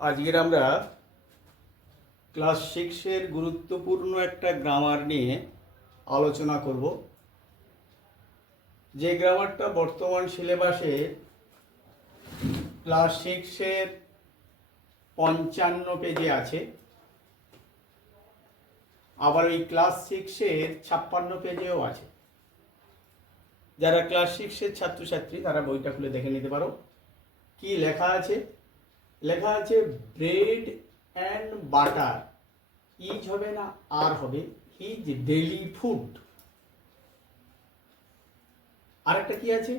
আজকের আমরা ক্লাস সিক্সের গুরুত্বপূর্ণ একটা গ্রামার নিয়ে আলোচনা করব। যে গ্রামারটা বর্তমান সিলেবাসে ক্লাস সিক্সের পঞ্চান্ন পেজে আছে, আবার ওই ক্লাস সিক্সের ছাপ্পান্ন পেজেও আছে। যারা ক্লাস সিক্সের ছাত্রছাত্রী, তারা বইটা খুলে দেখে নিতে পারো। কি লেখা আছে? লেখা আছে ব্রেড অ্যান্ড বাটার ইজ হবে না, আর হবে হিজ ডেলি ফুড আরেকটা কি আছে?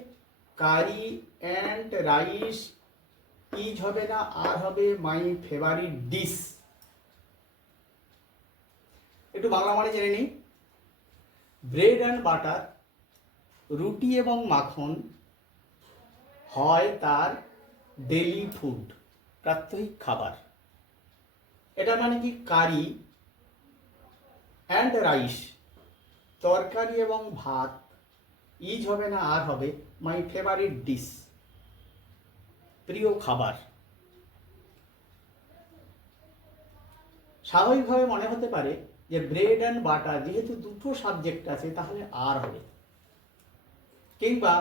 কারি অ্যান্ড রাইস ইজ হবে না, আর হবে মাই ফেভারিট ডিশ একটু বাংলা মানে জেনে নিই। ব্রেড অ্যান্ড বাটার রুটি এবং মাখন হয় তার ডেলি ফুড প্রাত্যহিক খাবার। এটা মানে কি? কারি অ্যান্ড রাইস তরকারি এবং ভাত। ইজ হবে না আর হবে মাই ফেভারিট ডিশ প্রিয় খাবার। স্বাভাবিকভাবে মনে হতে পারে যে ব্রেড অ্যান্ড বাটার যেহেতু দুটো সাবজেক্ট আছে, তাহলে আর হবে। কিংবা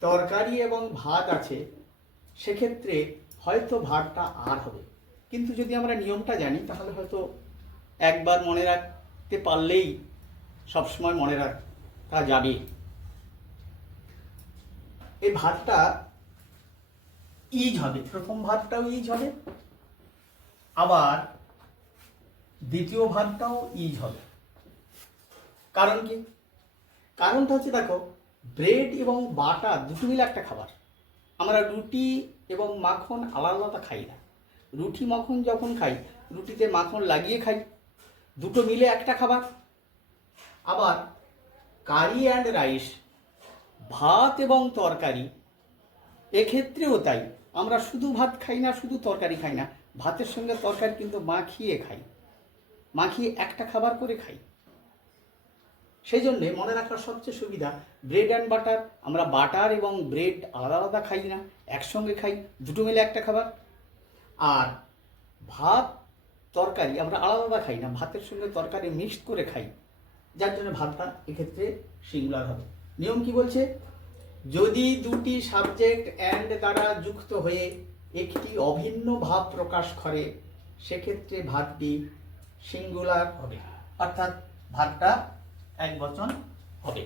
তরকারি এবং ভাত আছে, সেক্ষেত্রে হয়তো ভাতটা আর হবে। কিন্তু যদি আমরা নিয়মটা জানি, তাহলে হয়তো একবার মনে রাখতে পারলেই সবসময় মনে রাখা যাবে। এই ভাতটা ইজ হবে। প্রথম ভাতটাও ইজ হবে। আবার দ্বিতীয় ভাতটাও ইজ হবে। কারণ কি? কারণটা হচ্ছে, দেখো ব্রেড এবং বাটার দুটো মিলে একটা খাবার। আমরা রুটি এবং মাখন আলাদা আলাদা খাই না। রুটি, মাখন যখন খাই, রুটিতে মাখন লাগিয়ে খাই। দুটো মিলে একটা খাবার। আবার কারি অ্যান্ড রাইস ভাত এবং তরকারি, এক্ষেত্রেও তাই। আমরা শুধু ভাত খাই না, শুধু তরকারি খাই না। ভাতের সঙ্গে তরকারি কিন্তু মাখিয়ে খাই। মাখিয়ে একটা খাবার করে খাই। সেই জন্যে মনে রাখার সবচেয়ে সুবিধা ব্রেড অ্যান্ড বাটার আমরা বাটার এবং ব্রেড আলাদা আলাদা খাই না, একসঙ্গে খাই, দুটো মিলে একটা খাবার। আর ভাত, তরকারি আমরা আলাদা আলাদা খাই না, ভাতের সঙ্গে তরকারি মিক্সড করে খাই। যার জন্য ভাতটা এক্ষেত্রে সিঙ্গুলার হবে। নিয়ম কি বলছে? যদি দুটি সাবজেক্ট অ্যান্ড দ্বারা যুক্ত হয়ে একটি অভিন্ন ভাব প্রকাশ করে, সেক্ষেত্রে ভাতটি সিঙ্গুলার হবে। অর্থাৎ ভাতটা এক বচন। হবে